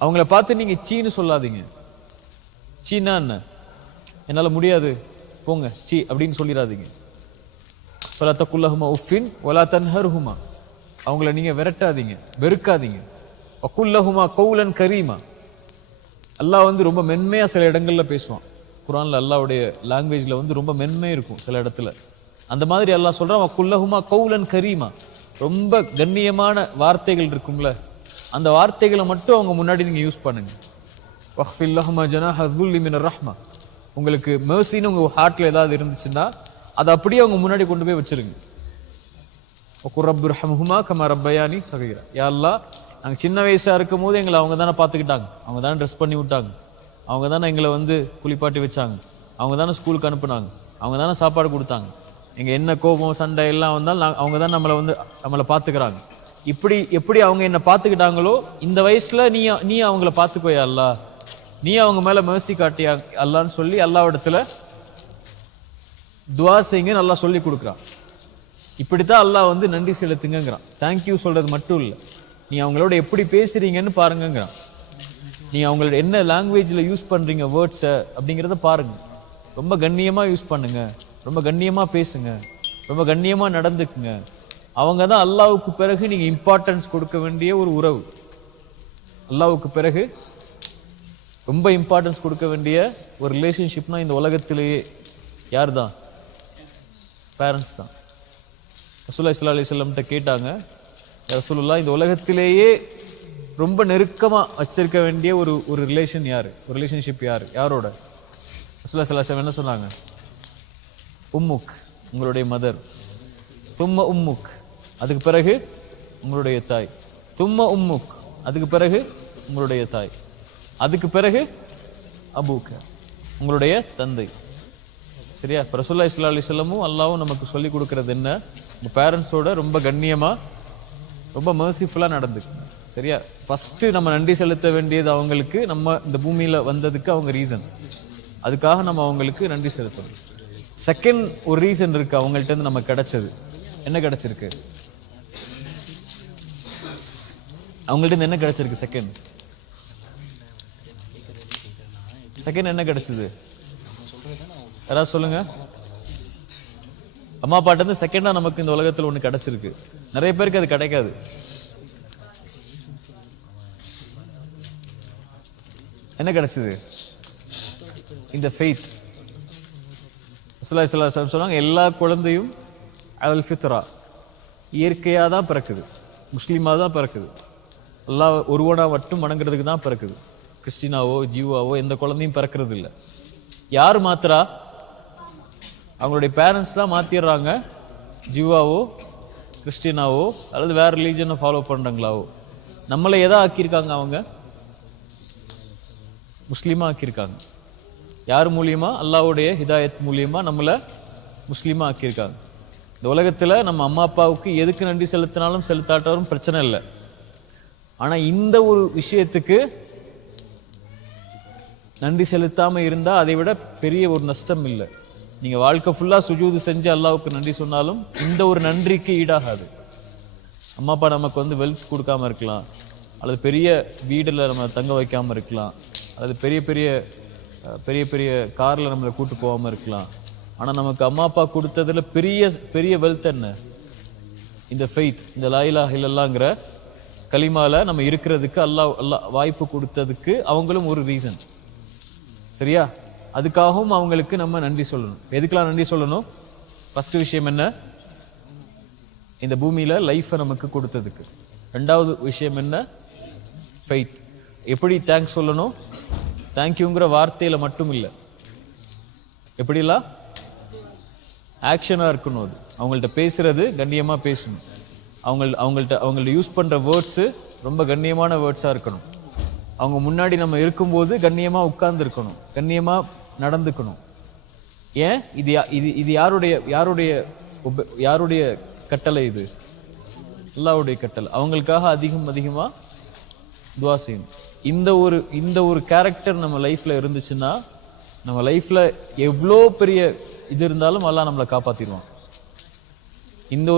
அவங்கள பார்த்து நீங்க சீன்னு சொல்லாதீங்க. சீனா என்ன, என்னால முடியாது போங்க சீ அப்படின்னு சொல்லிடாதீங்க. ஃபலா தகுல்லஹுமா உஃபின் வலா தன்ஹர்ஹுமா, அவங்கள நீங்க விரட்டாதீங்க, வெறுக்காதீங்க. வகுல்லஹுமா கௌலன் கரீமா, அல்லாஹ் வந்து ரொம்ப மென்மையா சில இடங்கள்ல பேசுவான். குர்ஆன்ல அல்லாஹ்வுடைய லாங்குவேஜ்ல வந்து ரொம்ப மென்மை இருக்கும் சில இடத்துல. அந்த மாதிரி அல்லாஹ் சொல்றான் வகுல்லஹுமா கௌலன் கரீமா, ரொம்ப கண்ணியமான வார்த்தைகள் இருக்கும்ல, அந்த வார்த்தைகளை மட்டும் அவங்க முன்னாடி நீங்க யூஸ் பண்ணுங்க. வக்ஃபில் லஹுமா ஜனாஹ ذுல்லி மினர் ரஹ்மா, உங்களுக்கு மெர்சின்னு உங்க ஹார்ட்ல ஏதாவது இருந்துச்சுன்னா அதை அப்படியே அவங்க முன்னாடி கொண்டு போய் வச்சிருங்க. வகுர் ரப்பி ரஹ்மஹுமா கமா ரப்பயானி சகீரா, யா அல்லாஹ் நாங்கள் சின்ன வயசா இருக்கும் போது எங்களை அவங்க தானே பார்த்துக்கிட்டாங்க, அவங்க தானே ட்ரெஸ் பண்ணி விட்டாங்க, அவங்க தானே எங்களை வந்து குளிப்பாட்டி வச்சாங்க, அவங்க தானே ஸ்கூலுக்கு அனுப்புனாங்க, அவங்க தானே சாப்பாடு கொடுத்தாங்க, எங்கள் என்ன கோபம் சண்டை எல்லாம் வந்தாலும் அவங்க தான் நம்மளை பார்த்துக்கிறாங்க. இப்படி எப்படி அவங்க என்னை பார்த்துக்கிட்டாங்களோ இந்த வயசுல நீ அவங்கள பார்த்துக்கோயா அல்லா, நீ அவங்க மேல மெர்சி காட்டியா அல்லான்னு சொல்லி அல்லாஹ்விடத்துல துஆ செய்யுங்க நல்லா சொல்லி கொடுக்குறான். இப்படித்தான் அல்லாஹ் வந்து நன்றி செலுத்துங்கிறான். தேங்க்யூ சொல்றது மட்டும் இல்லை, நீ அவங்களோட எப்படி பேசுறீங்கன்னு பாருங்கிறான். நீ அவங்களோட என்ன லாங்குவேஜ்ல யூஸ் பண்றீங்க வேர்ட்ஸை அப்படிங்கிறத பாருங்க. ரொம்ப கண்ணியமா யூஸ் பண்ணுங்க, ரொம்ப கண்ணியமா பேசுங்க, ரொம்ப கண்ணியமா நடந்துக்குங்க. அவங்க தான் அல்லாஹ்வுக்கு பிறகு நீங்க இம்பார்ட்டன்ஸ் கொடுக்க வேண்டிய ஒரு உறவு. அல்லாஹ்வுக்கு பிறகு ரொம்ப இம்பார்ட்டன்ஸ் கொடுக்க வேண்டிய ஒரு ரிலேஷன்ஷிப்னா இந்த உலகத்திலேயே யார் தான்? பேரண்ட்ஸ் தான். ரசூலுல்லாஹி ஸல்லல்லாஹு அலைஹி வஸல்லம் கேட்டாங்க, ரசூலுல்லாஹ் இந்த உலகத்திலேயே ரொம்ப நெருக்கமா வச்சிருக்க வேண்டிய ஒரு ரிலேஷன் யாரு, ஒரு ரிலேஷன்ஷிப் யாரு, யாரோட? ரசூலுல்லாஹி ஸல்லல்லாஹு அலைஹி வஸல்லம் என்ன சொன்னாங்க? உம்முக், உங்களுடைய மதர். தும்ம உம்முக், அதுக்கு பிறகு உங்களுடைய தாய். தும்ம உம்முக், அதுக்கு பிறகு உங்களுடைய தாய். அதுக்கு பிறகு அபூக்க, உங்களுடைய தந்தை. சரியா? ரசூலுல்லாஹி ஸல்லல்லாஹு அலைஹி வஸல்லமும் அல்லாஹ்வும் நமக்கு சொல்லி கொடுக்கறது என்ன? உங்க பேரண்ட்ஸோட ரொம்ப கண்ணியமா ரொம்ப மர்சிஃபுல்லா நடந்துக்கணும். சரியா? ஃபர்ஸ்ட் நம்ம நன்றி செலுத்த வேண்டியது அவங்களுக்கு, நம்ம இந்த பூமியில வந்ததுக்கு அவங்க ரீசன், அதுக்காக நம்ம அவங்களுக்கு நன்றி செலுத்தணும். செகண்ட் ஒரு ரீசன் இருக்கு அவங்கள்ட்ட இருந்து நமக்கு கிடைச்சது. என்ன கிடைச்சிருக்கு அவங்கள்ட்ட இருந்து? என்ன கிடைச்சிருக்கு? செகண்ட் என்ன கிடைச்சது? யாராவது சொல்லுங்க. அம்மா அப்பாட்ட இருந்து செகண்டா நமக்கு இந்த உலகத்துல ஒண்ணு கிடைச்சிருக்கு. நிறைய பேருக்கு அது கிடைக்காது. என்ன கிடைச்சது? இந்த ஃபெய்த். ரசூலுல்லாஹி ஸல்லல்லாஹு அலைஹி வஸல்லம் சொன்னாங்க, எல்லா குழந்தையும் அல் ஃபித்ரா, இயற்கையா தான் பிறக்குது, முஸ்லீமா தான் பிறக்குது, அல்லாஹ் ஒருவனா மட்டும் வணங்குறதுக்கு தான் பிறக்குது. கிறிஸ்டினாவோ ஜீவாவோ எந்த குழந்தையும் பிறக்கிறது இல்லை. யார் மாத்திரா? அவங்களுடைய பேரண்ட்ஸ் தான் மாத்திடுறாங்க. ஜீவாவோ கிறிஸ்டினாவோ அல்லது வேற ரிலீஜனை ஃபாலோ பண்றாங்களாவோ. நம்மளை எதா ஆக்கியிருக்காங்க? அவங்க முஸ்லீமா ஆக்கியிருக்காங்க. யார் மூலியமா? அல்லாஹ்வுடைய ஹிதாயத் மூலியமா நம்மளை முஸ்லீமா ஆக்கியிருக்காங்க. இந்த உலகத்துல நம்ம அம்மா அப்பாவுக்கு எதுக்கு நன்றி செலுத்தினாலும் செலுத்தாட்டாலும் பிரச்சனை இல்லை. ஆனா இந்த ஒரு விஷயத்துக்கு நன்றி செலுத்தாம இருந்தா அதை விட பெரிய ஒரு நஷ்டம் இல்லை. நீங்க வாழ்க்கை ஃபுல்லா சுஜூது செஞ்சு அல்லாஹ்வுக்கு நன்றி சொன்னாலும் இந்த ஒரு நன்றிக்கு ஈடாகாது. அம்மா அப்பா நமக்கு வந்து வெல்த் கொடுக்காம இருக்கலாம், அல்லது பெரிய வீடுல நம்ம தங்க வைக்காம இருக்கலாம், அல்லது பெரிய பெரிய பெரிய கார்ல நம்மளை கூட்டு போகாம இருக்கலாம். ஆனா நமக்கு அம்மா அப்பா கொடுத்ததுல பெரிய பெரிய வெல்த் என்ன? இந்த ஃபெய்த், இந்த லா இலாஹ இல்லல்லாஹ்ங்கிற கலிமால நம்ம இருக்கிறதுக்கு அல்லாஹ் வாய்ப்பு கொடுத்ததுக்கு அவங்களும் ஒரு ரீசன். சரியா? அதுக்காகவும் அவங்களுக்கு நம்ம நன்றி சொல்லணும். எதுக்கெல்லாம் நன்றி சொல்லணும்? ஃபர்ஸ்ட் விஷயம் என்ன? இந்த பூமியில லைஃபை நமக்கு கொடுத்ததுக்கு. ரெண்டாவது விஷயம் என்ன? ஃபெய்த். எப்படி தேங்க்ஸ் சொல்லணும்? தேங்க்யூங்கிற வார்த்தையில மட்டும் இல்லை, எப்படிலாம் ஆக்ஷனா இருக்கணும். அது அவங்கள்ட்ட பேசுறது கண்ணியமா பேசணும். அவங்கள்ட்ட யூஸ் பண்ற வேர்ட்ஸ் ரொம்ப கண்ணியமான வேர்ட்ஸா இருக்கணும். அவங்க முன்னாடி நம்ம இருக்கும்போது கண்ணியமா உட்கார்ந்து இருக்கணும், கண்ணியமா நடந்துக்கணும். ஏன்? இது யாருடைய கட்டளை? இது அல்லாஹ்வுடைய கட்டளை. அவங்களுக்காக அதிகமா துஆ செய்யணும். இந்த ஒரு கேரக்டர் நம்ம லைஃப்ல இருந்துச்சுன்னா நம்ம லைஃப்ல எவ்வளோ பெரிய இது இருந்தாலும் அல்லாஹ் நம்மளை காப்பாத்திடுவான். இந்த